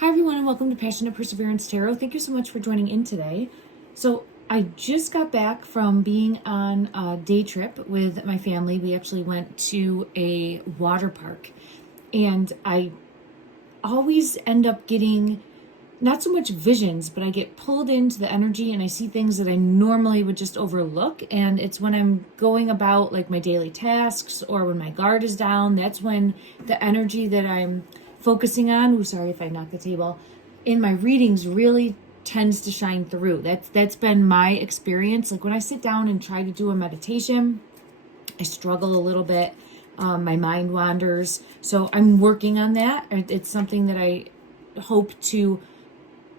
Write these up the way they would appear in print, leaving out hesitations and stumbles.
Hi everyone and welcome to Passionate Perseverance Tarot. Thank you so much for joining in today. So I just got back from being on a day trip with my family. We actually went to a water park, and I always end up getting not so much visions, but I get pulled into the energy and I see things that I normally would just overlook. And it's when I'm going about like my daily tasks or when my guard is down, that's when the energy that I'm focusing on, sorry if I knock the table, in my readings really tends to shine through. That's been my experience. Like when I sit down and try to do a meditation, I struggle a little bit. My mind wanders. So I'm working on that. It's something that I hope to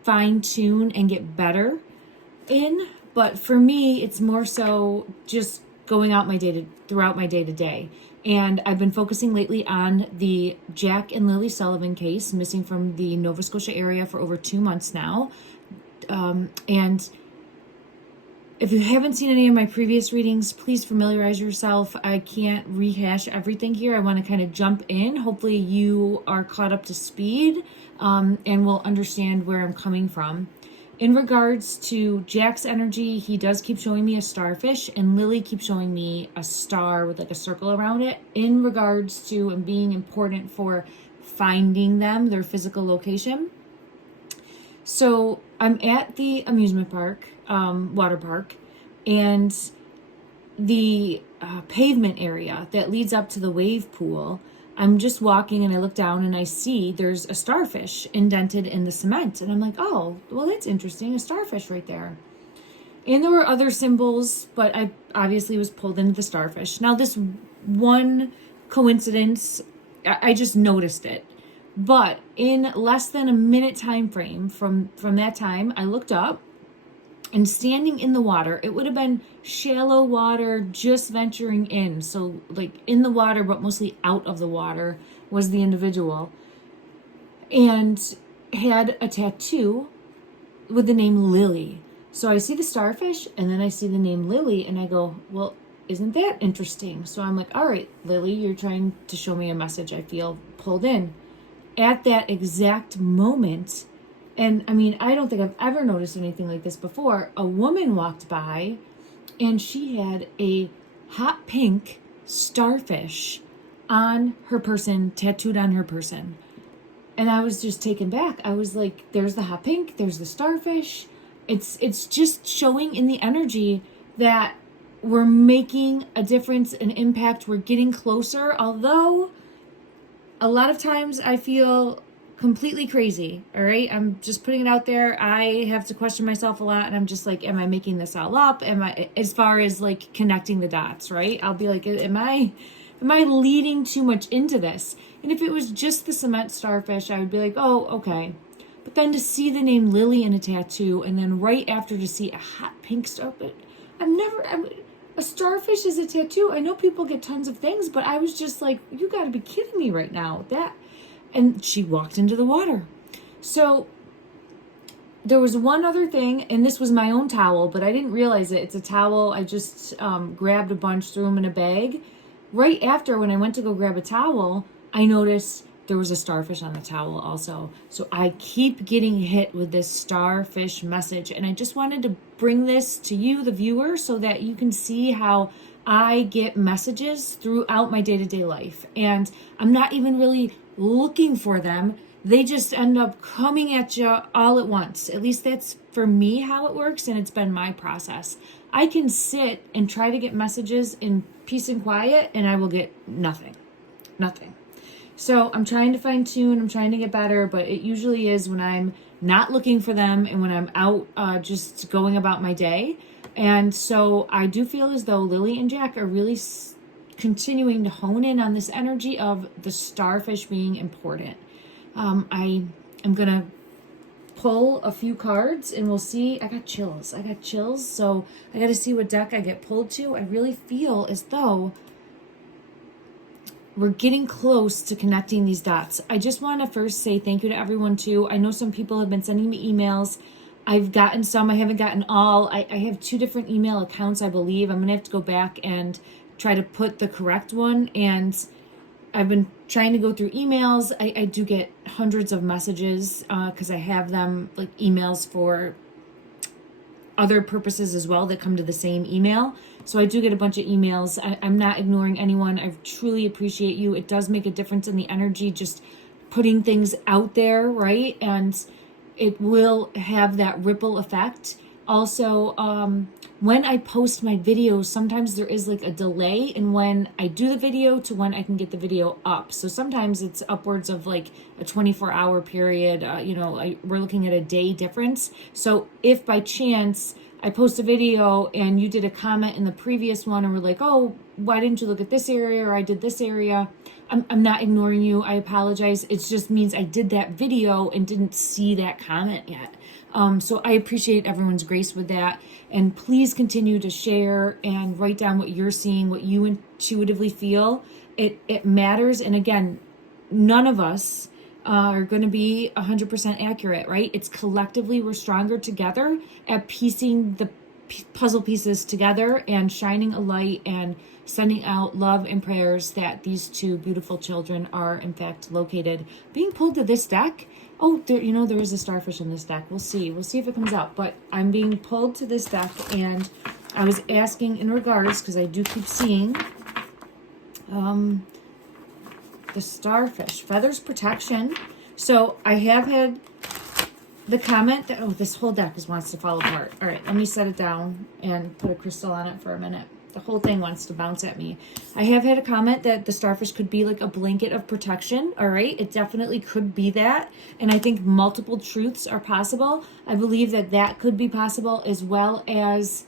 fine tune and get better in. But for me, it's more so just going out throughout my day to day. And I've been focusing lately on the Jack and Lilly Sullivan case, missing from the Nova Scotia area for over 2 months now. And if you haven't seen any of my previous readings, please familiarize yourself. I can't rehash everything here. I want to kind of jump in. Hopefully you are caught up to speed and will understand where I'm coming from. In regards to Jack's energy, he does keep showing me a starfish, and Lily keeps showing me a star with like a circle around it in regards to and being important for finding them, their physical location. So I'm at the amusement park, water park, and the pavement area that leads up to the wave pool. I'm just walking and I look down and I see there's a starfish indented in the cement. And I'm like, oh, well, that's interesting. A starfish right there. And there were other symbols, but I obviously was pulled into the starfish. Now, this one coincidence, I just noticed it. But in less than a minute time frame from that time, I looked up, and standing in the water, it would have been shallow water, just venturing in. So like in the water, but mostly out of the water was the individual. And had a tattoo with the name Lily. So I see the starfish and then I see the name Lily and I go, well, isn't that interesting? So I'm like, all right, Lily, you're trying to show me a message. I feel pulled in. At that exact moment, and I mean, I don't think I've ever noticed anything like this before. A woman walked by and she had a hot pink starfish on her person, tattooed on her person. And I was just taken back. I was like, there's the hot pink, there's the starfish. It's just showing in the energy that we're making a difference, an impact. We're getting closer, although a lot of times I feel completely crazy. All right. I'm just putting it out there. I have to question myself a lot. And I'm just like, am I making this all up? As far as like connecting the dots, right? I'll be like, am I leading too much into this? And if it was just the cement starfish, I would be like, oh, okay. But then to see the name Lily in a tattoo, and then right after to see a hot pink starfish, a starfish is a tattoo. I know people get tons of things, but I was just like, you got to be kidding me right now. And she walked into the water. So there was one other thing, and this was my own towel, but I didn't realize it. It's a towel. I just grabbed a bunch, threw them in a bag. Right after, when I went to go grab a towel, I noticed there was a starfish on the towel also. So I keep getting hit with this starfish message. And I just wanted to bring this to you, the viewer, so that you can see how I get messages throughout my day-to-day life. And I'm not even really looking for them. They just end up coming at you all at once. At least that's for me how it works, and it's been my process. I can sit and try to get messages in peace and quiet, and I will get nothing. So I'm trying to fine tune, I'm trying to get better, but it usually is when I'm not looking for them and when I'm out just going about my day. And so I do feel as though Lily and Jack are really continuing to hone in on this energy of the starfish being important. I am going to pull a few cards and we'll see. I got chills. So I got to see what deck I get pulled to. I really feel as though we're getting close to connecting these dots. I just want to first say thank you to everyone too. I know some people have been sending me emails. I've gotten some, I haven't gotten all. I have 2 different email accounts, I believe. I'm going to have to go back and try to put the correct one. And I've been trying to go through emails. I do get hundreds of messages because I have them like emails for other purposes as well that come to the same email. So I do get a bunch of emails. I'm not ignoring anyone. I truly appreciate you. It does make a difference in the energy, just putting things out there, right? And it will have that ripple effect. Also, when I post my videos, sometimes there is like a delay in when I do the video to when I can get the video up. So sometimes it's upwards of like a 24-hour period. We're looking at a day difference. So if by chance I post a video and you did a comment in the previous one and we're like, oh, why didn't you look at this area, or I did this area, I'm not ignoring you. I apologize. It just means I did that video and didn't see that comment yet. So I appreciate everyone's grace with that. And please continue to share and write down what you're seeing, what you intuitively feel. It matters. And again, none of us are going to be 100% accurate, right? It's collectively, we're stronger together at piecing the puzzle pieces together and shining a light and sending out love and prayers that these two beautiful children are in fact located. Being pulled to this deck. Oh, there is a starfish in this deck. We'll see if it comes out. But I'm being pulled to this deck, and I was asking in regards, because I do keep seeing the starfish, feathers protection. So I have had the comment that, oh, this whole deck wants to fall apart. All right, let me set it down and put a crystal on it for a minute. The whole thing wants to bounce at me. I have had a comment that the starfish could be like a blanket of protection. All right, it definitely could be that. And I think multiple truths are possible. I believe that could be possible, as well as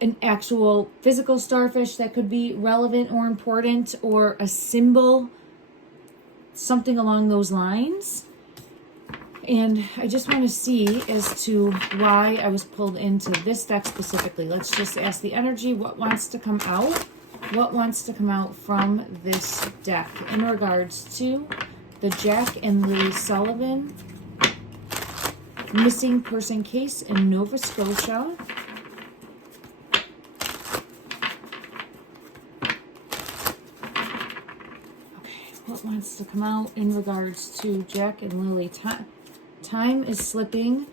an actual physical starfish that could be relevant or important, or a symbol, something along those lines. And I just want to see as to why I was pulled into this deck specifically. Let's just ask the energy what wants to come out. What wants to come out from this deck in regards to the Jack and Lilly Sullivan missing person case in Nova Scotia. Okay, what wants to come out in regards to Jack and Lilly? Time is slipping.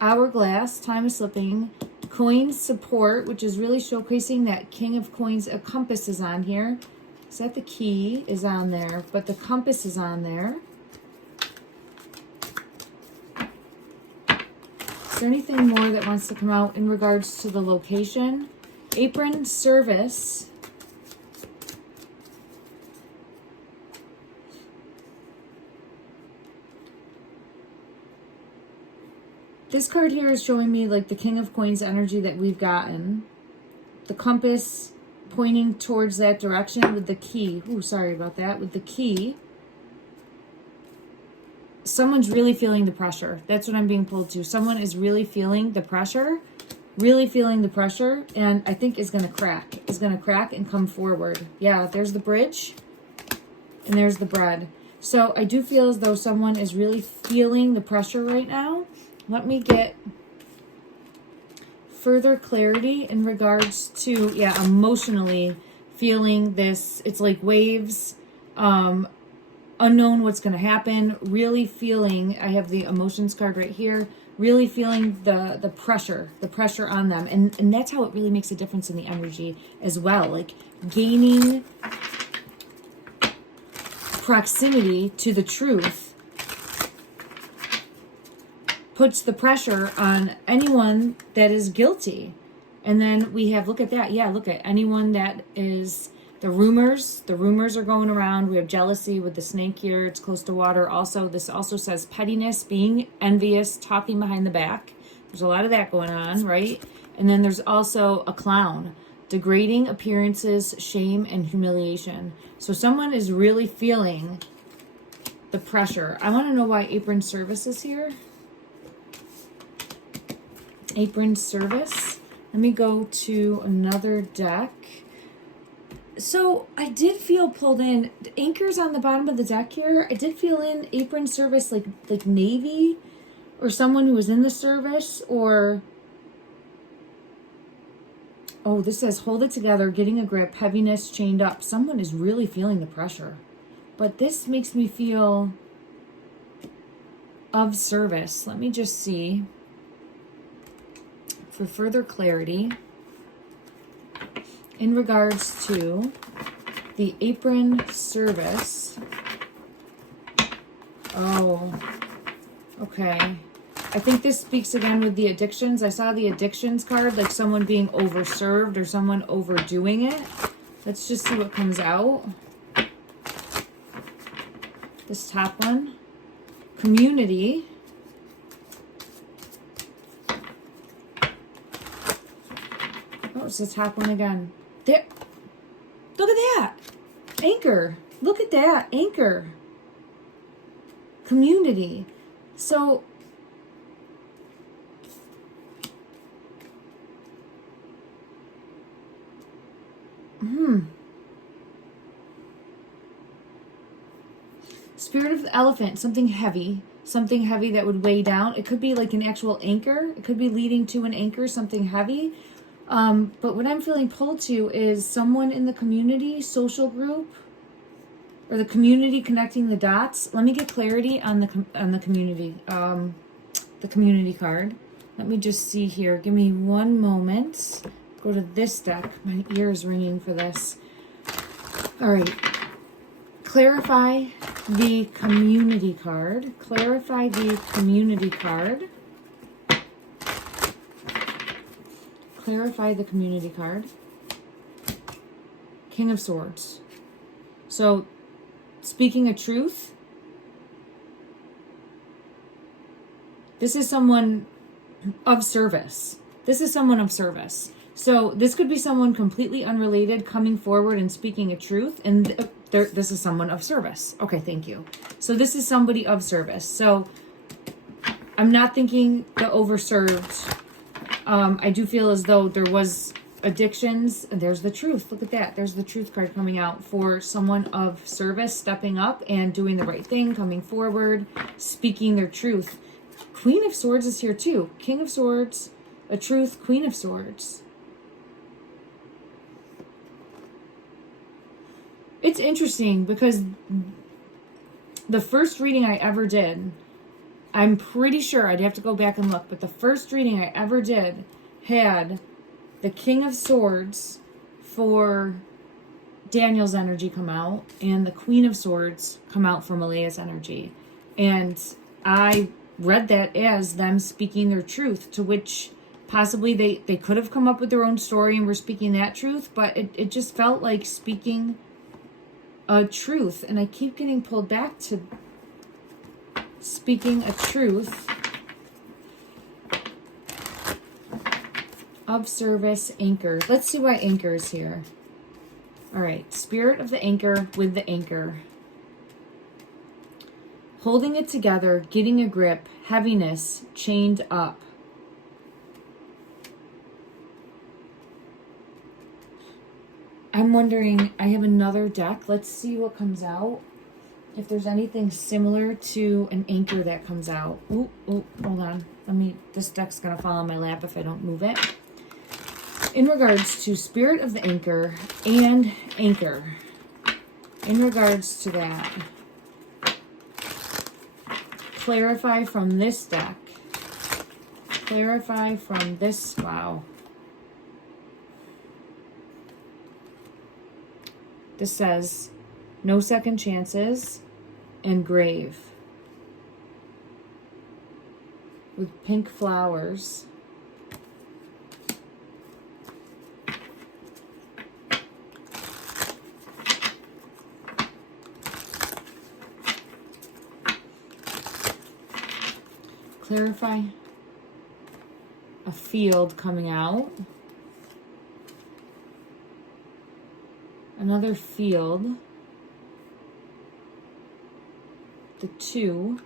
Hourglass, time is slipping. Coin support, which is really showcasing that King of Coins. A compass is on here. Is that the key is on there? But the compass is on there. Is there anything more that wants to come out in regards to the location? Apron service. This card here is showing me like the King of Coins energy that we've gotten. The compass pointing towards that direction with the key. Ooh, sorry about that. With the key. Someone's really feeling the pressure. That's what I'm being pulled to. Someone is really feeling the pressure. Really feeling the pressure. And I think is going to crack. Is going to crack and come forward. Yeah, there's the bridge. And there's the bread. So I do feel as though someone is really feeling the pressure right now. Let me get further clarity in regards to, emotionally feeling this. It's like waves, unknown what's going to happen, really feeling, I have the emotions card right here, really feeling the pressure on them. And that's how it really makes a difference in the energy as well. Like gaining proximity to the truth puts the pressure on anyone that is guilty. And then we have, look at that. Yeah, look at anyone that is the rumors. The rumors are going around. We have jealousy with the snake here. It's close to water. Also, this also says pettiness, being envious, talking behind the back. There's a lot of that going on, right? And then there's also a clown, degrading appearances, shame, and humiliation. So someone is really feeling the pressure. I want to know why apron service is here. Apron service. Let me go to another deck. So I did feel pulled in. The anchors on the bottom of the deck here. I did feel in apron service, like Navy, or someone who was in the service, or Oh, this says hold it together, getting a grip, heaviness, chained up. Someone is really feeling the pressure. But this makes me feel of service. Let me just see for further clarity in regards to the apron service. Oh, okay. I think this speaks again with the addictions. I saw the addictions card, like someone being overserved or someone overdoing it. Let's just see what comes out. This top one. Community. Oh, it's the top one again. There. Look at that. Anchor. Look at that. Anchor. Community. So, Spirit of the elephant, something heavy that would weigh down. It could be like an actual anchor. It could be leading to an anchor, something heavy. But what I'm feeling pulled to is someone in the community, social group, or the community connecting the dots. Let me get clarity on the community, the community card. Let me just see here. Give me one moment. Go to this deck. My ear is ringing for this. All right. Clarify the community card. Clarify the community card. Clarify the community card. King of Swords. So, speaking a truth. This is someone of service. This is someone of service. So this could be someone completely unrelated coming forward and speaking a truth. And this is someone of service. Okay, thank you. So this is somebody of service. So I'm not thinking the overserved. I do feel as though there was addictions. And there's the truth. Look at that. There's the truth card coming out for someone of service, stepping up and doing the right thing, coming forward, speaking their truth. Queen of Swords is here too. King of Swords, a truth, Queen of Swords. It's interesting because the first reading I ever did, I'm pretty sure, I'd have to go back and look, but the first reading I ever did had the King of Swords for Daniel's energy come out and the Queen of Swords come out for Malaya's energy. And I read that as them speaking their truth, to which possibly they could have come up with their own story and were speaking that truth, but it just felt like speaking a truth. And I keep getting pulled back to speaking a truth of service, anchor. Let's see why anchor is here. All right, spirit of the anchor with the anchor. Holding it together, getting a grip, heaviness, chained up. I'm wondering, I have another deck. Let's see what comes out. If there's anything similar to an anchor that comes out. Ooh, hold on. This deck's gonna fall on my lap if I don't move it. In regards to spirit of the anchor and anchor. In regards to that. Clarify from this deck. Clarify from this, wow. This says, no second chances, and grave. With pink flowers. Clarify a field coming out. Another field. The 2.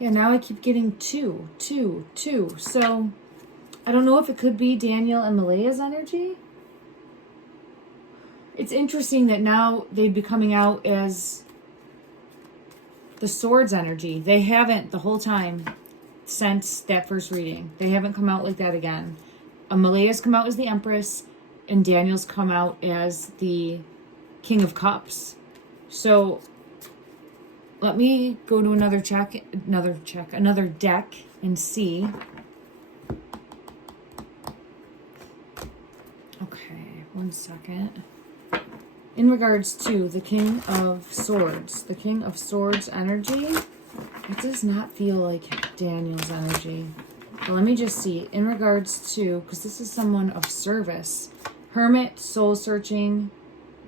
Yeah, now I keep getting 2. So, I don't know if it could be Daniel and Malaya's energy. It's interesting that now they'd be coming out as The Swords energy. They haven't the whole time since that first reading. They haven't come out like that again. Malaya's come out as the Empress, and Daniel's come out as the King of Cups. So let me go to another deck and see. Okay, one second. In regards to the King of Swords energy, it does not feel like Daniel's energy. But let me just see. In regards to, because this is someone of service, Hermit, soul searching.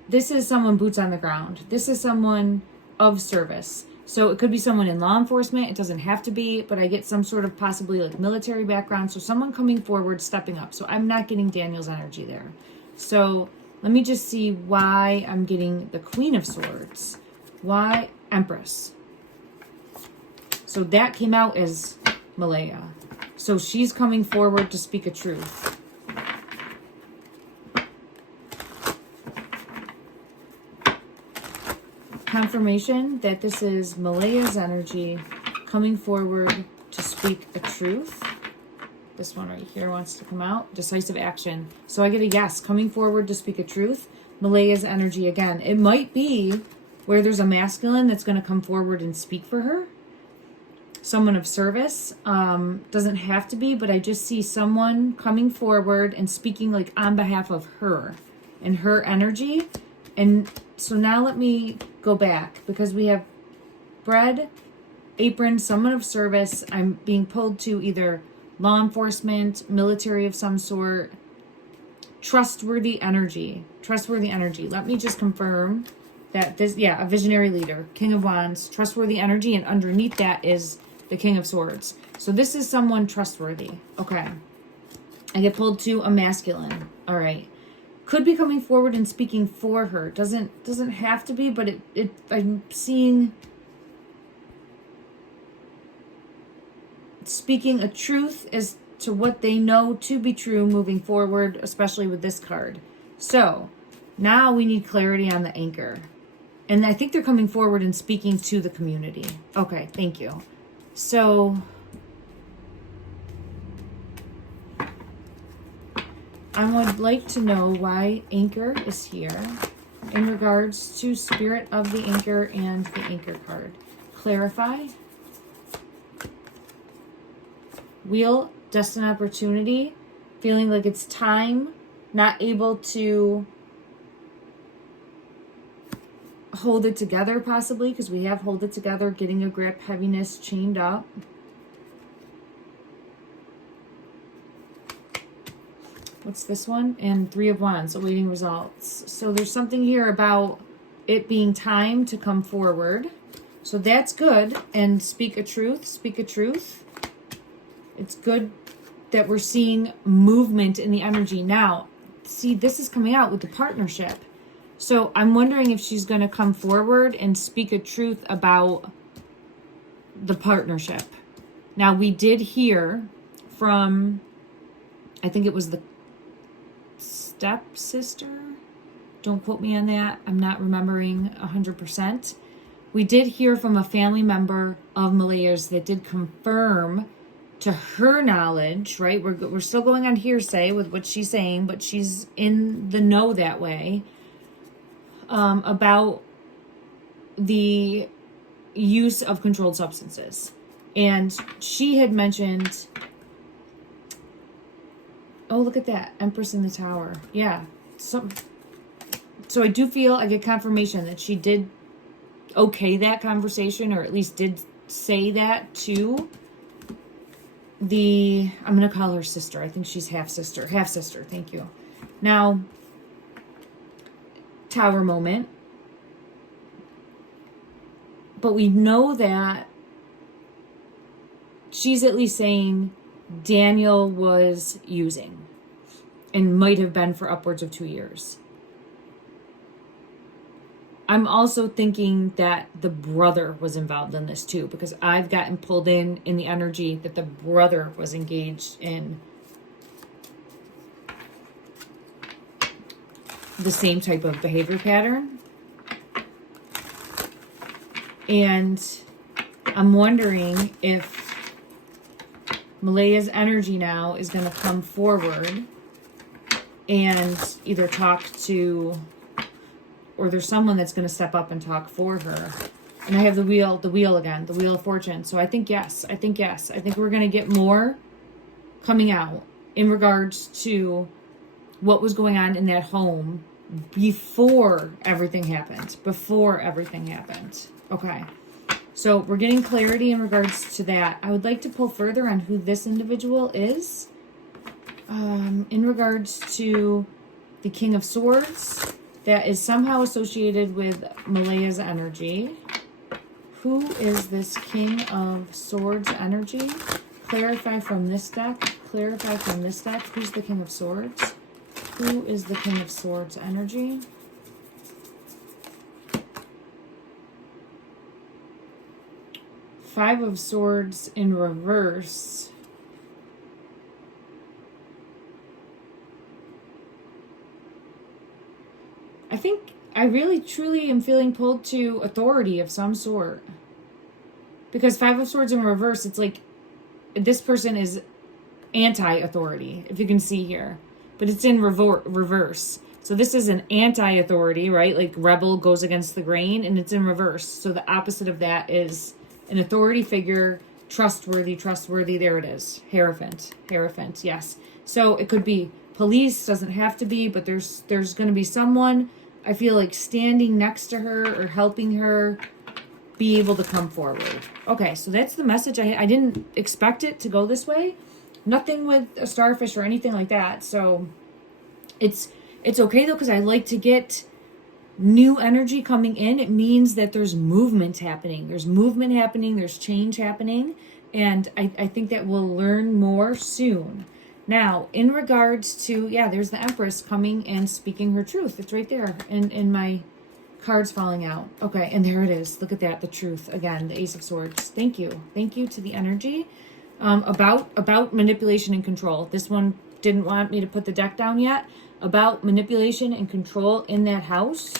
This is someone boots on the ground. This is someone of service. So it could be someone in law enforcement. It doesn't have to be, but I get some sort of possibly like military background. So someone coming forward, stepping up. So I'm not getting Daniel's energy there. So let me just see why I'm getting the Queen of Swords. Why Empress? So that came out as Malaya. So she's coming forward to speak a truth. Confirmation that this is Malaya's energy coming forward to speak a truth. This one right here wants to come out. Decisive action. So I get a yes. Coming forward to speak a truth. Malaya's energy again. It might be where there's a masculine that's going to come forward and speak for her. Someone of service. Doesn't have to be, but I just see someone coming forward and speaking like on behalf of her and her energy. And so now let me go back because we have bread, apron, someone of service. I'm being pulled to either law enforcement, military of some sort, trustworthy energy. Let me just confirm that this, a visionary leader, King of Wands, trustworthy energy, and underneath that is the King of Swords. So this is someone trustworthy. Okay. I get pulled to a masculine. All right. Could be coming forward and speaking for her. Doesn't have to be, but I'm seeing speaking a truth as to what they know to be true moving forward, especially with this card. So now we need clarity on the anchor. And I think they're coming forward and speaking to the community. Okay, thank you. So I would like to know why anchor is here in regards to spirit of the anchor and the anchor card. Clarify. Wheel, destined opportunity, feeling like it's time, not able to hold it together possibly, because we have hold it together, getting a grip, heaviness, chained up. What's this one? And Three of Wands, awaiting results. So there's something here about it being time to come forward. So that's good. And speak a truth. It's good that we're seeing movement in the energy. Now, see, this is coming out with the partnership. So I'm wondering if she's going to come forward and speak a truth about the partnership. Now, we did hear from, I think it was the stepsister. Don't quote me on that. I'm not remembering 100%. We did hear from a family member of Malaya's that did confirm to her knowledge, right? We're still going on hearsay with what she's saying, but she's in the know that way, about the use of controlled substances. And she had mentioned, oh, look at that. Empress in the Tower. Yeah. So I do feel I get confirmation that she did okay that conversation, or at least did say that to I'm going to call her sister. I think she's half sister. Thank you. Now, Tower moment. But we know that she's at least saying Daniel was using and might have been for upwards of 2 years. I'm also thinking that the brother was involved in this too, because I've gotten pulled in the energy that the brother was engaged in the same type of behavior pattern. And I'm wondering if Malaya's energy now is going to come forward and either talk to, or there's someone that's going to step up and talk for her. And I have the wheel again, the Wheel of Fortune. So I think yes. I think we're going to get more coming out in regards to what was going on in that home before everything happened. Okay. So we're getting clarity in regards to that. I would like to pull further on who this individual is. In regards to the King of Swords, that is somehow associated with Malaya's energy. Who is this King of Swords energy? Clarify from this deck. Who's the King of Swords? Who is the King of Swords energy? Five of Swords in reverse. I think I really truly am feeling pulled to authority of some sort. Because Five of Swords in reverse, it's like this person is anti-authority, if you can see here. But it's in reverse. So this is an anti-authority, right? Like rebel goes against the grain, and it's in reverse. So the opposite of that is an authority figure, trustworthy. There it is. Hierophant, yes. So it could be police, doesn't have to be, but there's going to be someone, I feel like, standing next to her or helping her be able to come forward. Okay, so that's the message. I didn't expect it to go this way. Nothing with a starfish or anything like that. So it's okay though, because I like to get new energy coming in. It means that there's movement happening. There's change happening. And I think that we'll learn more soon. Now, in regards to, there's the Empress coming and speaking her truth. It's right there in my cards falling out. Okay, and there it is. Look at that, the truth. Again, the Ace of Swords. Thank you to the energy. About manipulation and control. This one didn't want me to put the deck down yet. About manipulation and control in that house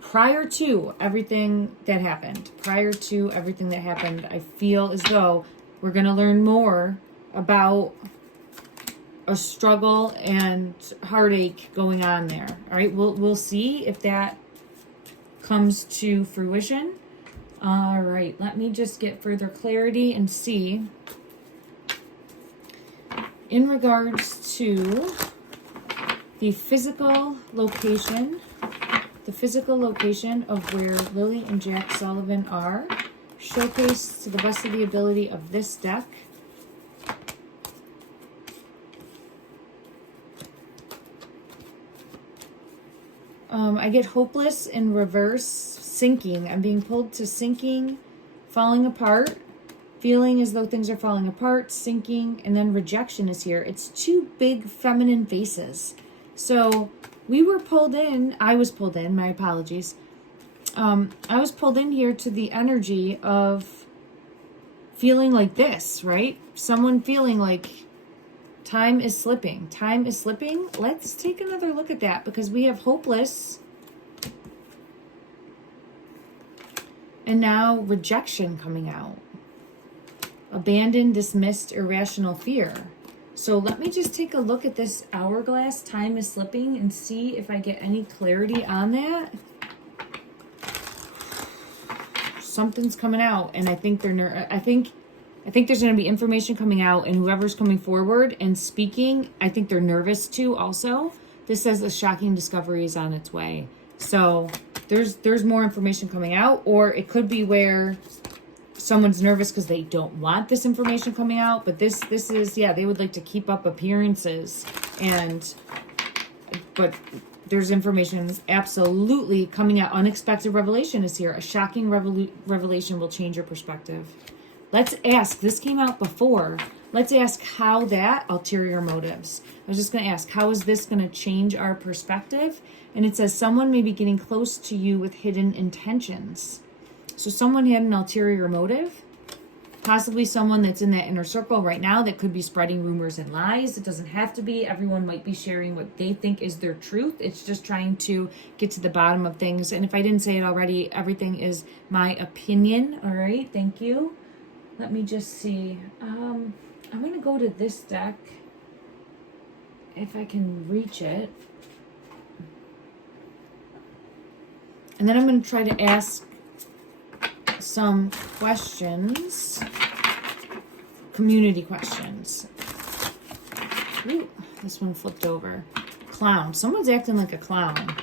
prior to everything that happened. I feel as though we're going to learn more about a struggle and heartache going on there. All right, we'll see if that comes to fruition. All right, let me just get further clarity and see. In regards to the physical location of where Lilly and Jack Sullivan are, showcased to the best of the ability of this deck. I get hopeless in reverse, sinking. I'm being pulled to sinking, falling apart, feeling as though things are falling apart, sinking, and then rejection is here. It's two big feminine faces. So we were pulled in, I was pulled in, my apologies. I was pulled in here to the energy of feeling like this, right? Someone feeling like time is slipping. Let's take another look at that, because we have hopeless and now rejection coming out. Abandoned, dismissed, irrational fear. So let me just take a look at this hourglass, time is slipping, and see if I get any clarity on that. Something's coming out, and I think I think there's going to be information coming out, and whoever's coming forward and speaking, I think they're nervous too also. This says a shocking discovery is on its way. So there's more information coming out, or it could be where someone's nervous because they don't want this information coming out, but this is, they would like to keep up appearances, but there's information absolutely coming out. Unexpected revelation is here. A shocking revelation will change your perspective. Let's ask, this came out before, let's ask how that, ulterior motives. I was just going to ask, how is this going to change our perspective? And it says someone may be getting close to you with hidden intentions. So someone had an ulterior motive. possibly someone that's in that inner circle right now that could be spreading rumors and lies. It doesn't have to be. Everyone might be sharing what they think is their truth. It's just trying to get to the bottom of things. And if I didn't say it already, everything is my opinion. All right, thank you. Let me just see. I'm going to go to this deck if I can reach it. And then I'm going to try to ask some questions, community questions. Ooh, this one flipped over. Clown. Someone's acting like a clown.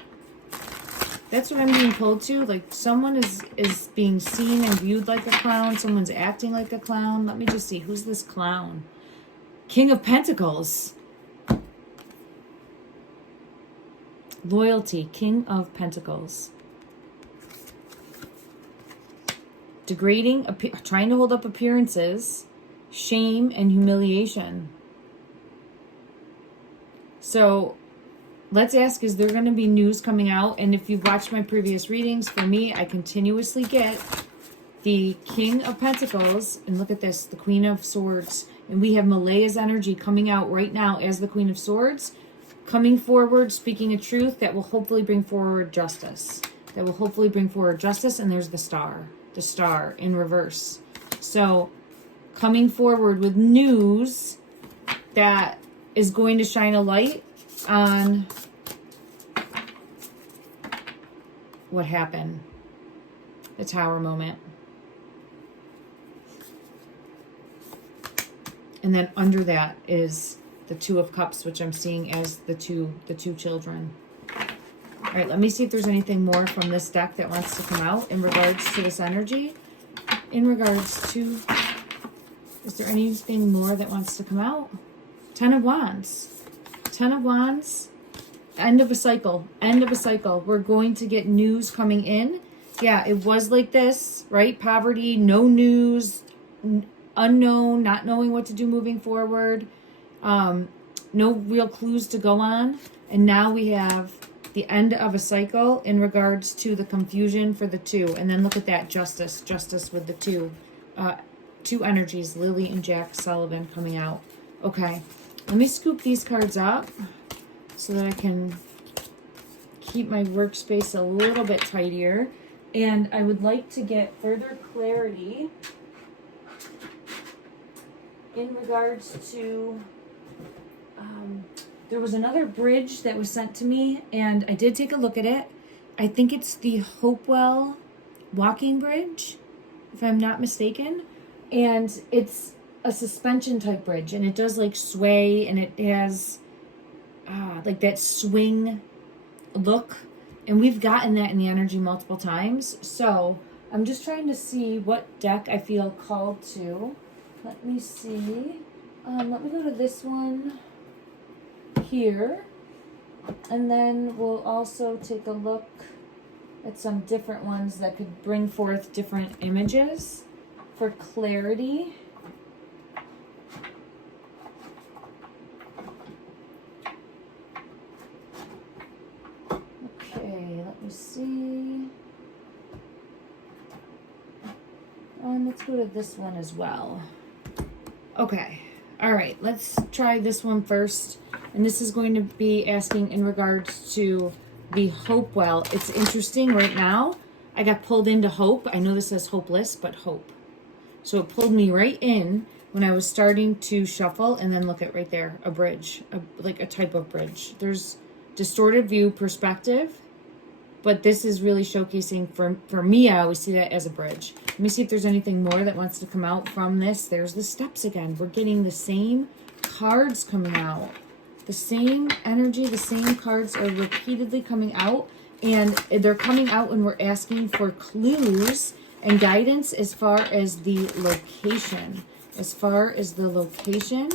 That's what I'm being told to. Like someone is being seen and viewed like a clown. Someone's acting like a clown. Let me just see. Who's this clown? King of Pentacles. Loyalty. King of Pentacles. Degrading, trying to hold up appearances, shame, and humiliation. So let's ask, is there going to be news coming out? And if you've watched my previous readings, for me, I continuously get the King of Pentacles. And look at this, the Queen of Swords. And we have Malaya's energy coming out right now as the Queen of Swords, coming forward, speaking a truth that will hopefully bring forward justice. That will hopefully bring forward justice. And there's the Star. The Star in reverse. So coming forward with news that is going to shine a light on what happened, the Tower moment. And then under that is the Two of Cups, which I'm seeing as the two children. All right, let me see if there's anything more from this deck that wants to come out in regards to this energy. In regards to, is there anything more that wants to come out? Ten of Wands. Ten of Wands. End of a cycle. End of a cycle. We're going to get news coming in. Yeah, it was like this, right? Poverty, no news, unknown, not knowing what to do moving forward. No real clues to go on. And now we have the end of a cycle in regards to the confusion for the two. And then look at that, justice with the two. Two energies, Lilly and Jack Sullivan coming out. Okay, let me scoop these cards up so that I can keep my workspace a little bit tidier. And I would like to get further clarity in regards to... there was another bridge that was sent to me, and I did take a look at it. I think it's the Hopewell walking bridge, if I'm not mistaken. And it's a suspension type bridge, and it does like sway, and it has like that swing look. And we've gotten that in the energy multiple times. So I'm just trying to see what deck I feel called to. Let me see. Let me go to this one here, and then we'll also take a look at some different ones that could bring forth different images for clarity. Okay, let me see. Let's go to this one as well. Okay, all right, let's try this one first. And this is going to be asking in regards to the Hopewell. It's interesting right now. I got pulled into hope. I know this says hopeless, but hope. So it pulled me right in when I was starting to shuffle. And then look at right there, a bridge, like a type of bridge. There's distorted view perspective, but this is really showcasing for me. I always see that as a bridge. Let me see if there's anything more that wants to come out from this. There's the steps again. We're getting the same cards coming out. The same energy, the same cards are repeatedly coming out, and they're coming out when we're asking for clues and guidance as far as the location. As far as the location,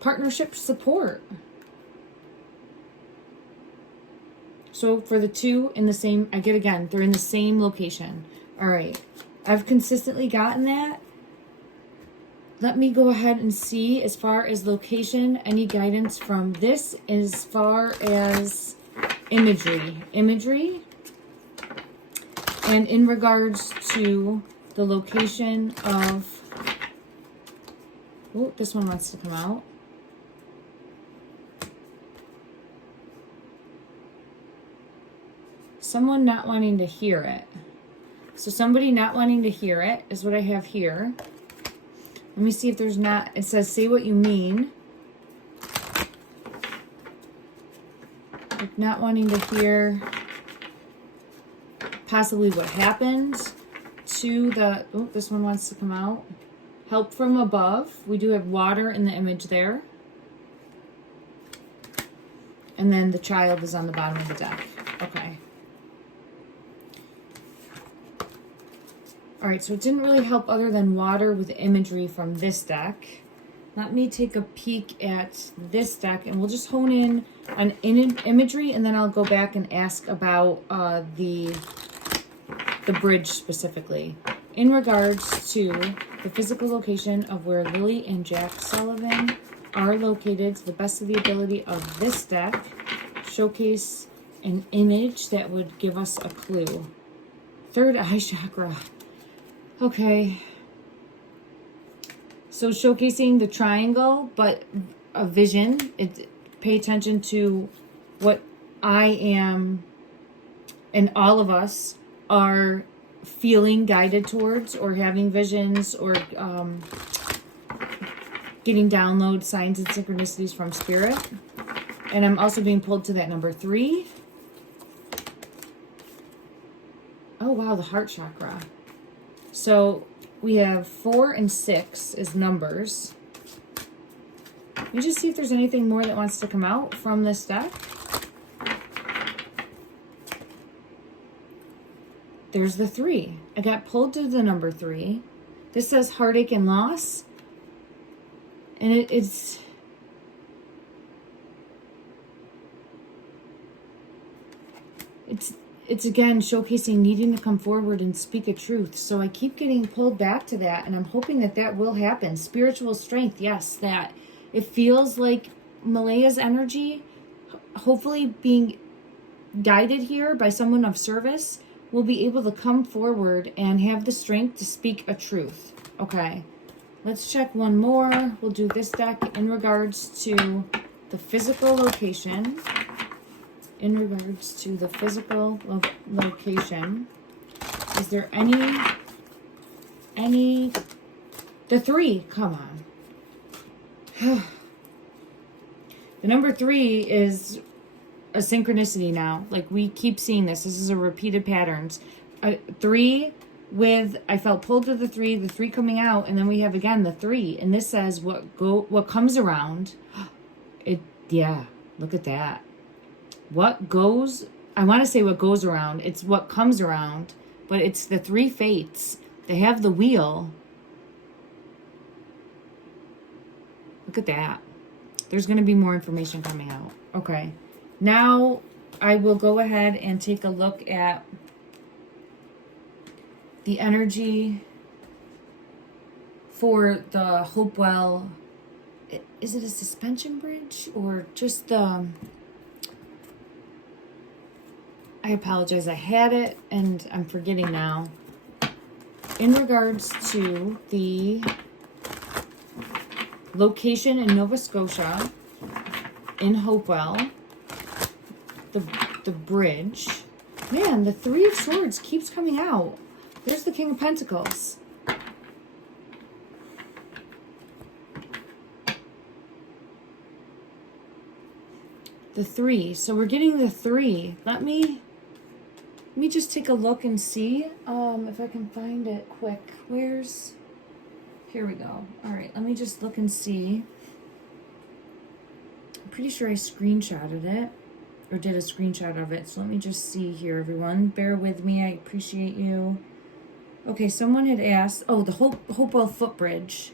partnership support. So for the two in the same, I get again, they're in the same location. All right, I've consistently gotten that. Let me go ahead and see as far as location, any guidance from this as far as imagery. And in regards to the location of Oh, this one wants to come out. Someone not wanting to hear it. So somebody not wanting to hear it is what I have here. Let me see if there's not, it says say what you mean. Like not wanting to hear possibly what happened to the, oh, this one wants to come out. Help from above. We do have water in the image there. And then the child is on the bottom of the deck. Okay. All right, so it didn't really help other than water with imagery from this deck. Let me take a peek at this deck, and we'll just hone in on imagery, and then I'll go back and ask about the bridge specifically. In regards to the physical location of where Lilly and Jack Sullivan are located, to the best of the ability of this deck, showcase an image that would give us a clue. Third eye chakra. Okay. So showcasing the triangle, but a vision. Pay attention to what I am and all of us are feeling guided towards, or having visions, or getting download signs and synchronicities from spirit. And I'm also being pulled to that number 3. Oh wow, the heart chakra. So we have 4 and 6 as numbers. Let me just see if there's anything more that wants to come out from this deck. There's the 3. I got pulled to the number 3. This says heartache and loss. And it's again showcasing needing to come forward and speak a truth. So I keep getting pulled back to that, and I'm hoping that that will happen. Spiritual strength, yes, that. It feels like Malaya's energy, hopefully being guided here by someone of service, will be able to come forward and have the strength to speak a truth. Okay, let's check one more. We'll do this deck in regards to the physical location. In regards to the physical location, is there any, the 3, come on. The number 3 is a synchronicity now. Like, we keep seeing this. This is a repeated patterns. 3 with, I felt pulled to the 3 coming out, and then we have again the 3. And this says what comes around. Yeah, look at that. What goes, I want to say what goes around. It's what comes around, but it's the 3 fates. They have the wheel. Look at that. There's going to be more information coming out. Okay. Now I will go ahead and take a look at the energy for the Hopewell. Is it a suspension bridge or just the... I apologize. I had it and I'm forgetting now. In regards to the location in Nova Scotia, in Hopewell, the bridge. Man, the 3 of Swords keeps coming out. There's the King of Pentacles. The 3. So we're getting the 3. Let me just take a look and see if I can find it quick. Here we go. All right, let me just look and see. I'm pretty sure I screenshotted it, or did a screenshot of it. So let me just see here, everyone. Bear with me. I appreciate you. Okay, someone had asked, oh, the Hopewell footbridge.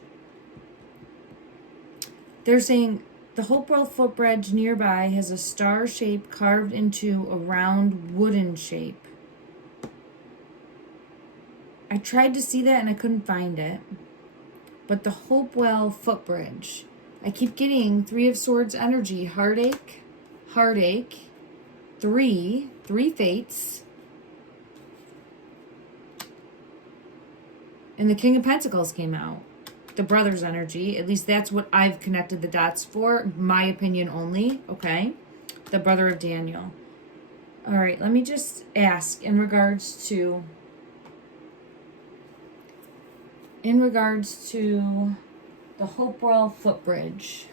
They're saying the Hopewell footbridge nearby has a star shape carved into a round wooden shape. I tried to see that and I couldn't find it. But the Hopewell footbridge, I keep getting 3 of Swords energy. Heartache, 3 fates, and the King of Pentacles came out. the brother's energy. At least that's what I've connected the dots for. My opinion only, okay? The brother of Daniel. All right, let me just ask in regards to the Hopewell footbridge.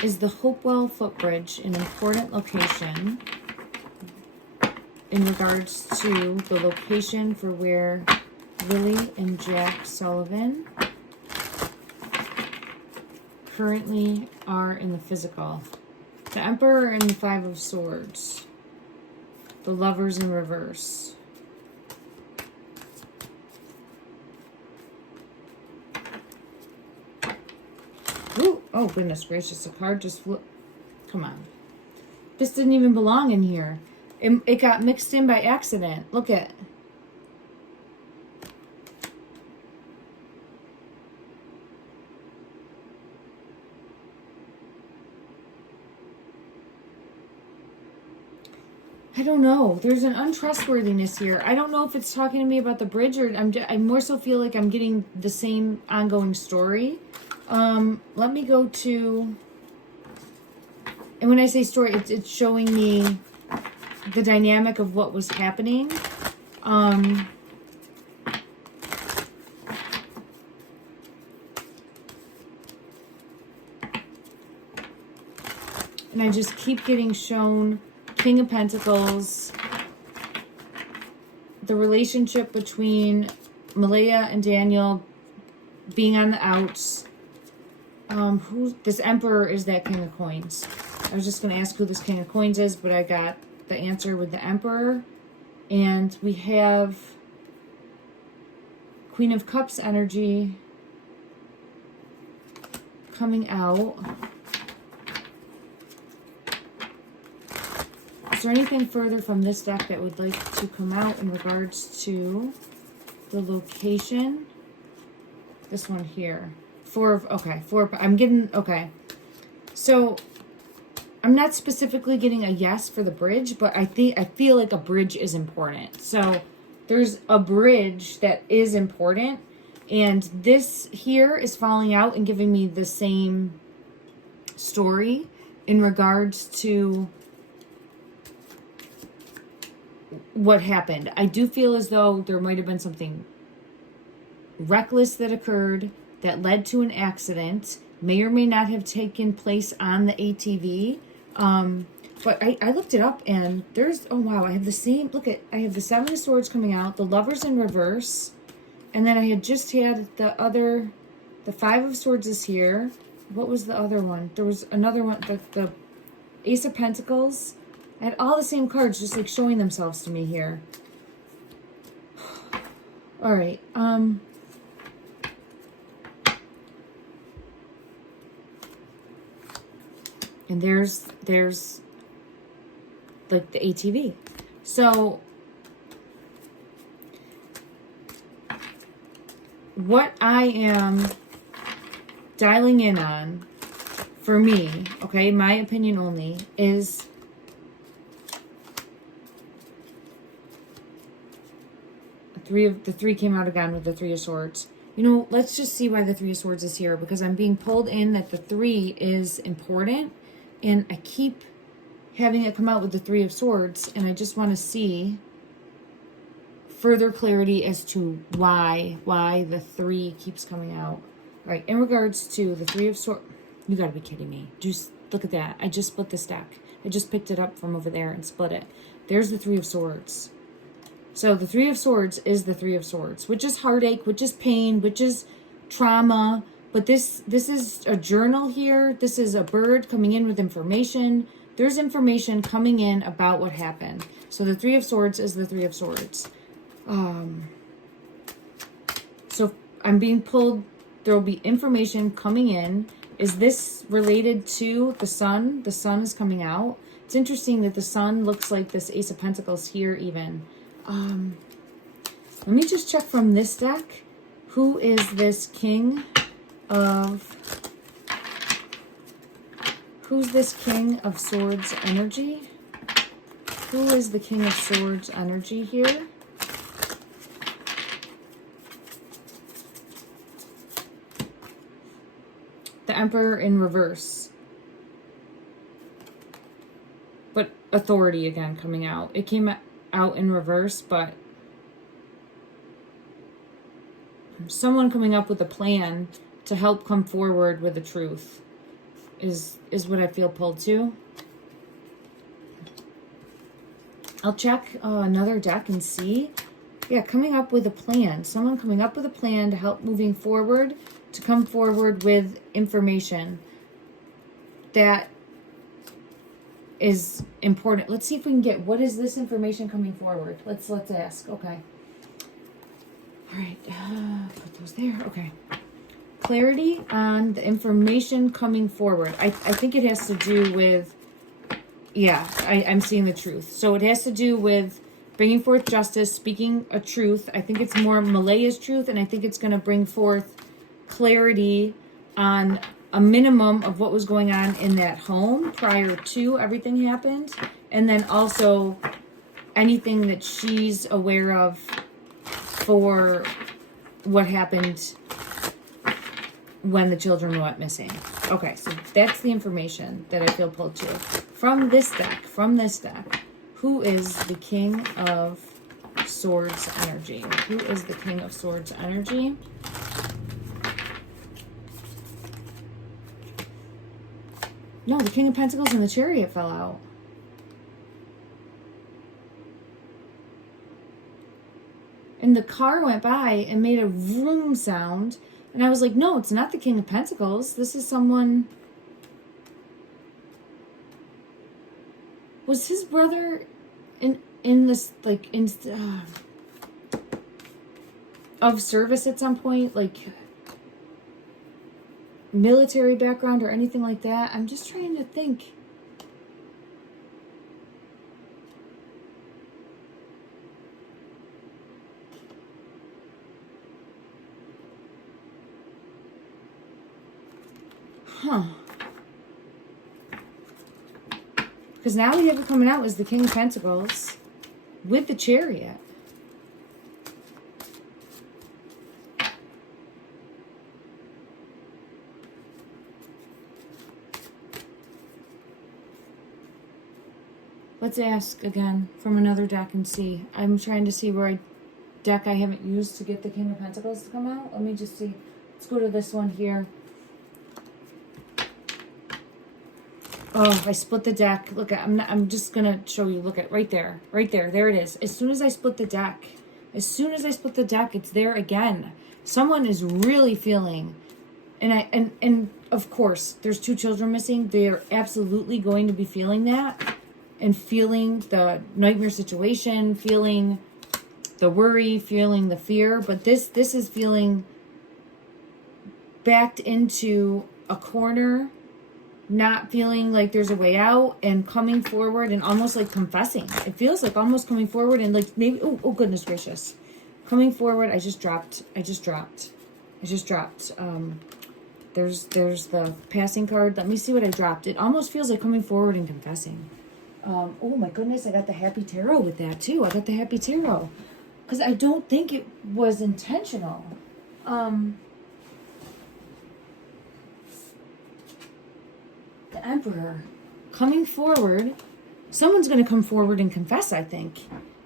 Is the Hopewell footbridge an important location in regards to the location for where Lilly and Jack Sullivan currently are in the physical? The Emperor and the Five of Swords. The Lovers in reverse. Ooh, oh goodness gracious, the card just flew. Come on. This didn't even belong in here. It got mixed in by accident. Look at. I don't know. There's an untrustworthiness here. I don't know if it's talking to me about the bridge, or I more so feel like I'm getting the same ongoing story. Let me go to, and when I say story, it's showing me the dynamic of what was happening. And I just keep getting shown King of Pentacles, the relationship between Malaya and Daniel being on the outs. This Emperor is that King of Coins. I was just going to ask who this King of Coins is, but I got the answer with the Emperor. And we have Queen of Cups energy coming out. Is there anything further from this deck that would like to come out in regards to the location? This one here. I'm getting, okay. So, I'm not specifically getting a yes for the bridge, but I feel like a bridge is important. So, there's a bridge that is important, and this here is falling out and giving me the same story in regards to what happened. I do feel as though there might have been something reckless that occurred that led to an accident, may or may not have taken place on the ATV. But I looked it up, and there's, oh wow, I have the same, I have the Seven of Swords coming out, the Lovers in reverse, and then I had just had the Five of Swords is here. What was the other one? There was another one, the Ace of Pentacles. I had all the same cards just like showing themselves to me here. All right. And there's like the ATV. So what I am dialing in on for me, okay, my opinion only, is the three came out again with the Three of Swords. You know, let's just see why the Three of Swords is here, because I'm being pulled in that the three is important, and I keep having it come out with the Three of Swords, and I just want to see further clarity as to why the three keeps coming out. All right, in regards to the Three of Swords, you gotta be kidding me. Just look at that. I just split this deck. I just picked it up from over there and split it. There's the Three of Swords. So the Three of Swords is the Three of Swords, which is heartache, which is pain, which is trauma. But this is a journal here. This is a bird coming in with information. There's information coming in about what happened. So the Three of Swords is the Three of Swords. So I'm being pulled. There will be information coming in. Is this related to the Sun? The Sun is coming out. It's interesting that the Sun looks like this Ace of Pentacles here even. Let me just check from this deck. Who is this King of... Who's this King of Swords energy? Who is the King of Swords energy here? The Emperor in reverse. But authority again coming out. It came out in reverse, but someone coming up with a plan to help come forward with the truth is what I feel pulled to. I'll check another deck and see. Yeah, coming up with a plan. Someone coming up with a plan to help moving forward, to come forward with information that is important. Let's see if we can get, what is this information coming forward? Let's ask. Okay. All right. Put those there. Okay. Clarity on the information coming forward. I think it has to do with, yeah, I'm seeing the truth. So it has to do with bringing forth justice, speaking a truth. I think it's more Malaya's truth, and I think it's going to bring forth clarity on a minimum of what was going on in that home prior to everything happened, and then also anything that she's aware of for what happened when the children went missing. Okay, so that's the information that I feel pulled to. From this deck, who is the King of Swords energy? Who is the King of Swords energy? No, the King of Pentacles and the Chariot fell out. And the car went by and made a vroom sound. And I was like, no, it's not the King of Pentacles. This is someone... Was his brother in this, like, of service at some point? Like, military background or anything like that? I'm just trying to think. Huh. Because now we have it coming out as the King of Pentacles with the Chariot. Let's ask again from another deck and see. I'm trying to see where deck I haven't used to get the King of Pentacles to come out. Let me just see. Let's go to this one here. Oh, I split the deck. Look, I'm just gonna show you. Look at right there, there it is. As soon as I split the deck, it's there again. Someone is really feeling, and of course, there's 2 children missing. They're absolutely going to be feeling that, and feeling the nightmare situation, feeling the worry, feeling the fear. But this is feeling backed into a corner, not feeling like there's a way out, and coming forward and almost like confessing. It feels like almost coming forward and like maybe, oh goodness gracious. Coming forward, I just dropped. There's the passing card. Let me see what I dropped. It almost feels like coming forward and confessing. Oh my goodness, I got the Happy Tarot with that too. I got the Happy Tarot. Because I don't think it was intentional. The Emperor coming forward. Someone's going to come forward and confess, I think.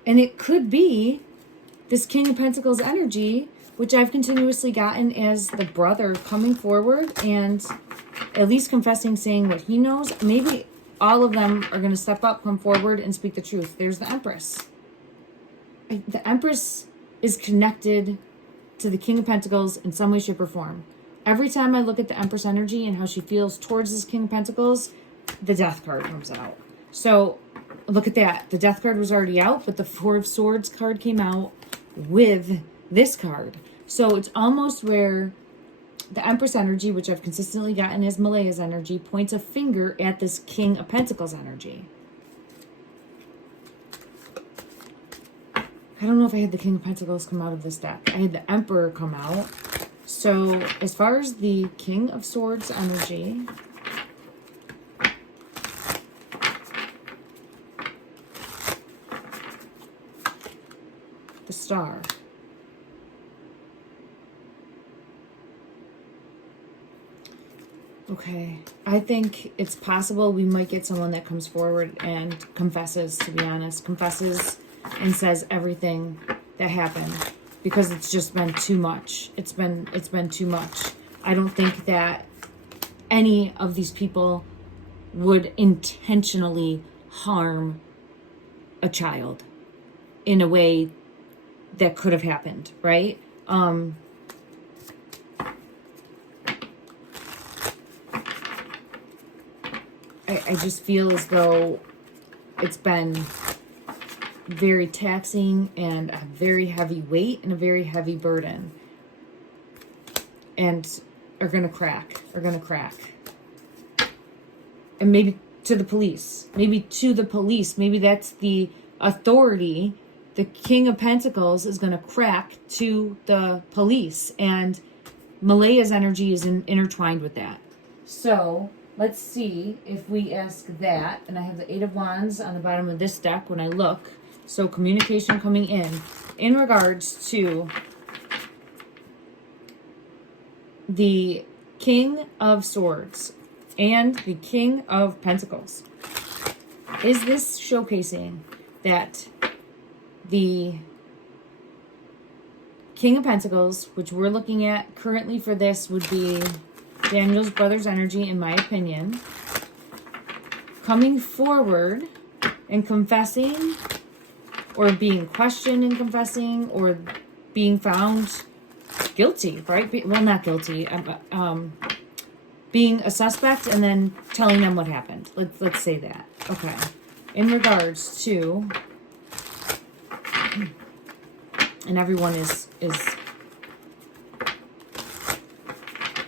And it could be this King of Pentacles energy, which I've continuously gotten as the brother coming forward and at least confessing, saying what he knows. Maybe all of them are going to step up, come forward, and speak the truth. There's the Empress. The Empress is connected to the King of Pentacles in some way, shape, or form. Every time I look at the Empress energy and how she feels towards this King of Pentacles, the Death card comes out. So look at that. The Death card was already out, but the Four of Swords card came out with this card. So it's almost where the Empress energy, which I've consistently gotten as Malaya's energy, points a finger at this King of Pentacles energy. I don't know if I had the King of Pentacles come out of this deck. I had the Emperor come out. So as far as the King of Swords energy, Star. Okay, I think it's possible we might get someone that comes forward and confesses, to be honest. Confesses and says everything that happened, because it's just been too much. It's been too much. I don't think that any of these people would intentionally harm a child in a way that could have happened, right? I just feel as though it's been very taxing and a very heavy weight and a very heavy burden, and are gonna crack. And maybe to the police. Maybe that's the authority. The King of Pentacles is going to crack to the police. And Malaya's energy is intertwined with that. So let's see if we ask that. And I have the Eight of Wands on the bottom of this deck when I look. So communication coming in regards to the King of Swords and the King of Pentacles. Is this showcasing that the King of Pentacles, which we're looking at currently for this, would be Daniel's brother's energy, in my opinion, coming forward and confessing, or being questioned and confessing, or being found guilty, right? Well, not guilty. Being a suspect and then telling them what happened. Let's say that. Okay. In regards to, and everyone is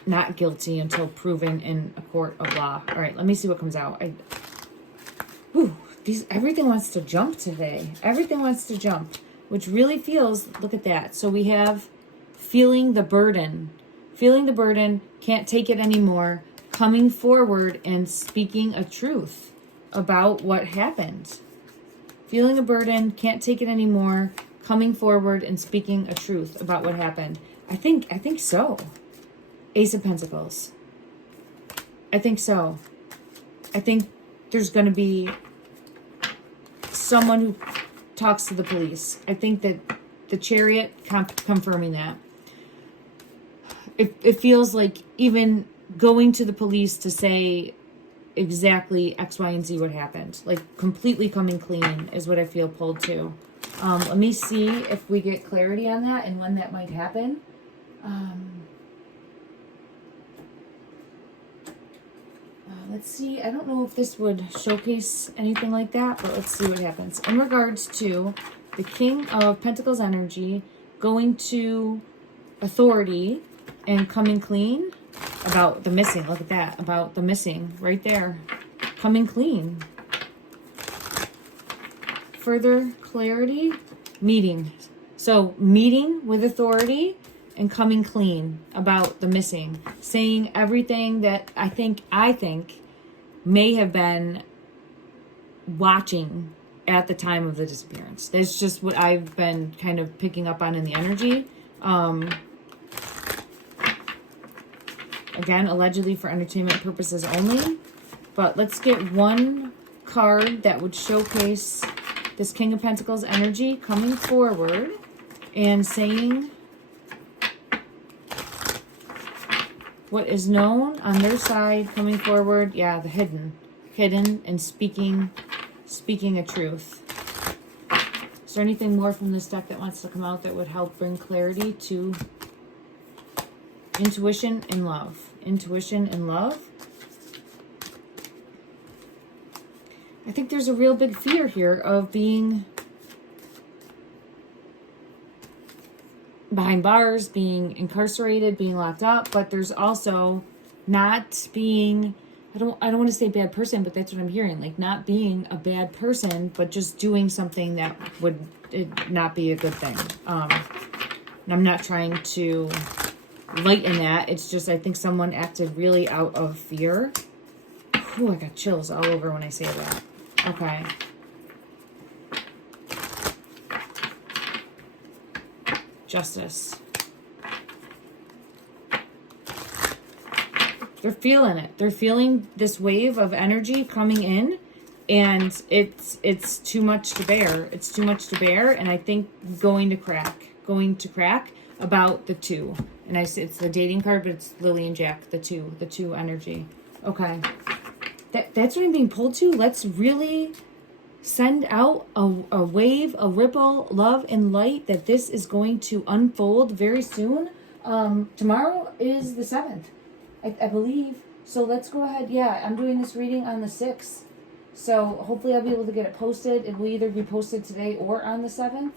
not guilty until proven in a court of law. All right, let me see what comes out. Everything wants to jump today. Everything wants to jump, which really feels, look at that. So we have feeling the burden, can't take it anymore, coming forward and speaking a truth about what happened. Feeling a burden, can't take it anymore, coming forward and speaking a truth about what happened. I think so. Ace of Pentacles. I think so. I think there's going to be someone who talks to the police. I think that the Chariot confirming that. It feels like even going to the police to say exactly X, Y, and Z what happened. Like completely coming clean is what I feel pulled to. Let me see if we get clarity on that and when that might happen. Let's see. I don't know if this would showcase anything like that, but let's see what happens. In regards to the King of Pentacles energy going to authority and coming clean about the missing. Look at that. About the missing right there. Coming clean. Further clarity. Meeting. So meeting with authority and coming clean about the missing. Saying everything that I think may have been watching at the time of the disappearance. That's just what I've been kind of picking up on in the energy. Again, allegedly for entertainment purposes only. But let's get one card that would showcase this King of Pentacles energy coming forward and saying what is known on their side, coming forward. Yeah, the hidden and speaking a truth. Is there anything more from this deck that wants to come out that would help bring clarity to intuition and love? Intuition and love. I think there's a real big fear here of being behind bars, being incarcerated, being locked up, but there's also not being, I don't want to say bad person, but that's what I'm hearing, like not being a bad person, but just doing something that would not be a good thing. And I'm not trying to lighten that. It's just, I think someone acted really out of fear. Ooh, I got chills all over when I say that. Okay. Justice. They're feeling it. They're feeling this wave of energy coming in, and it's too much to bear. It's too much to bear, and I think going to crack about the 2. And I say it's the dating card, but it's Lily and Jack, the 2 energy. Okay. That's what I'm being pulled to. Let's really send out a wave, a ripple, love and light that this is going to unfold very soon. Tomorrow is the 7th. I believe. So let's go ahead. Yeah, I'm doing this reading on the 6th. So hopefully I'll be able to get it posted. It will either be posted today or on the 7th.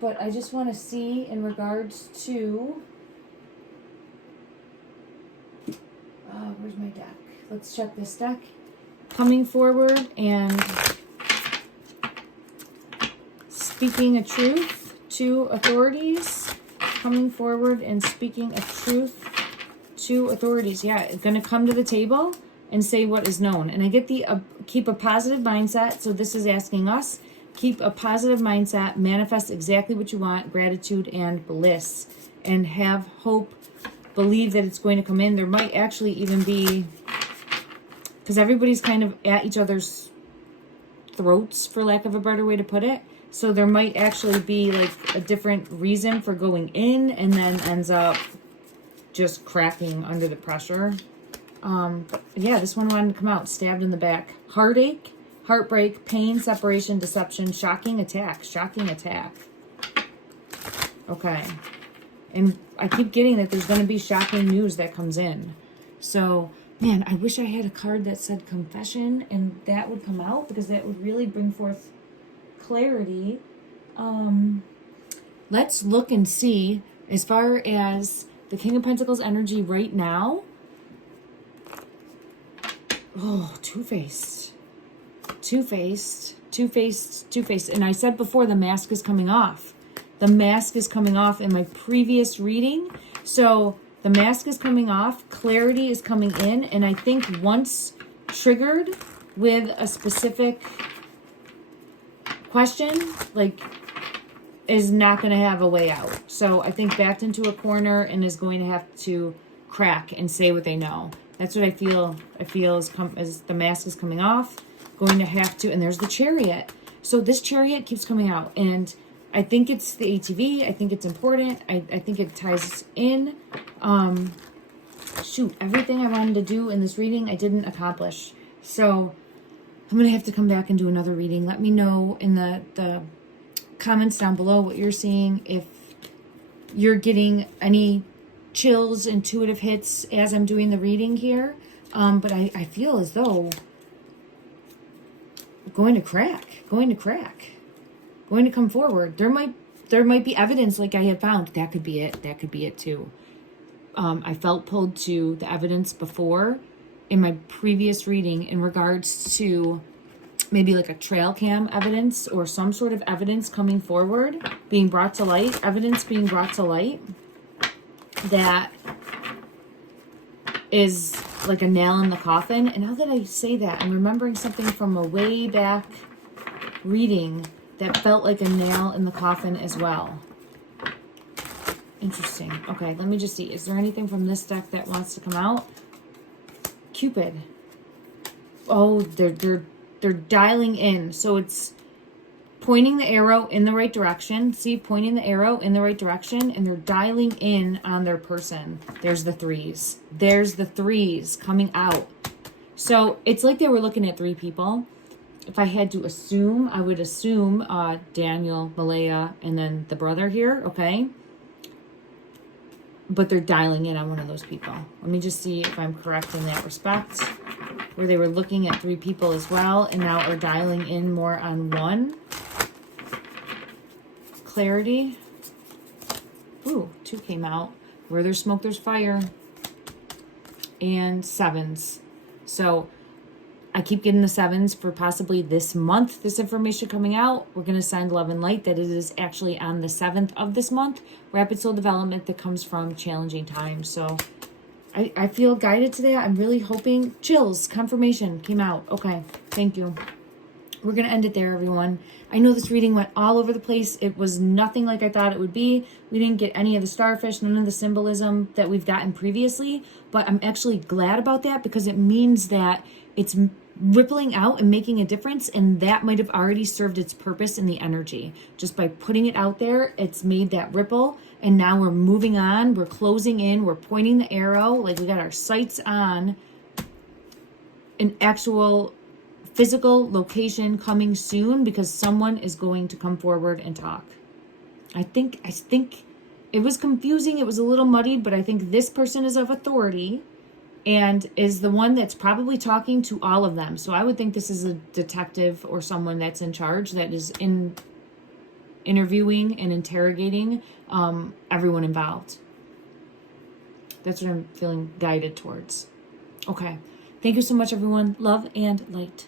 But I just want to see in regards to... where's my deck? Let's check this deck. Coming forward and speaking a truth to authorities. Coming forward and speaking a truth to authorities. Yeah, it's going to come to the table and say what is known. And I get the keep a positive mindset. So this is asking us, keep a positive mindset, manifest exactly what you want, gratitude and bliss, and have hope, believe that it's going to come in. There might actually even be, because everybody's kind of at each other's throats, for lack of a better way to put it. So there might actually be like a different reason for going in, and then ends up just cracking under the pressure. But yeah, this one wanted to come out, stabbed in the back. Heartache, heartbreak, pain, separation, deception, shocking attack. Okay. And I keep getting that there's going to be shocking news that comes in. So, man, I wish I had a card that said confession, and that would come out, because that would really bring forth clarity. Let's look and see, as far as the King of Pentacles energy right now. Oh, two-faced. And I said before, the mask is coming off. The mask is coming off in my previous reading. So the mask is coming off, clarity is coming in, and I think once triggered with a specific question, like, is not going to have a way out. So I think backed into a corner and is going to have to crack and say what they know. That's what I feel. I feel as the mask is coming off, going to have to, and there's the Chariot. So this Chariot keeps coming out, and I think it's the ATV. I think it's important. I think it ties in. Shoot, everything I wanted to do in this reading, I didn't accomplish. So I'm going to have to come back and do another reading. Let me know in the comments down below what you're seeing, if you're getting any chills, intuitive hits as I'm doing the reading here. But I feel as though going to come forward. There might be evidence like I had found. That could be it. That could be it too. I felt pulled to the evidence before in my previous reading in regards to maybe like a trail cam evidence or some sort of evidence coming forward, being brought to light, evidence being brought to light that is like a nail in the coffin. And now that I say that, I'm remembering something from a way back reading that felt like a nail in the coffin as well. Interesting. Okay, let me just see. Is there anything from this deck that wants to come out? Cupid. Oh, they're dialing in. So it's pointing the arrow in the right direction. See, pointing the arrow in the right direction, and they're dialing in on their person. There's the threes. There's the threes coming out. So it's like they were looking at three people. If I had to assume, I would assume Daniel, Malaya, and then the brother here, okay? But they're dialing in on one of those people. Let me just see if I'm correct in that respect. Where they were looking at three people as well, and now are dialing in more on one. Clarity. Ooh, two came out. Where there's smoke, there's fire. And sevens. So I keep getting the sevens for possibly this month, this information coming out. We're going to send love and light that it is actually on the 7th of this month. Rapid soul development that comes from challenging times. So I feel guided today. I'm really hoping. Chills. Confirmation came out. Okay. Thank you. We're going to end it there, everyone. I know this reading went all over the place. It was nothing like I thought it would be. We didn't get any of the starfish, none of the symbolism that we've gotten previously, but I'm actually glad about that because it means that it's rippling out and making a difference, and that might have already served its purpose in the energy. Just by putting it out there, it's made that ripple, and now we're moving on, we're closing in, we're pointing the arrow, like we got our sights on an actual physical location coming soon because someone is going to come forward and talk. I think it was confusing. It was a little muddied, but I think this person is of authority and is the one that's probably talking to all of them. So I would think this is a detective or someone that's in charge that is interviewing and interrogating everyone involved. That's what I'm feeling guided towards. Okay. Thank you so much, everyone. Love and light.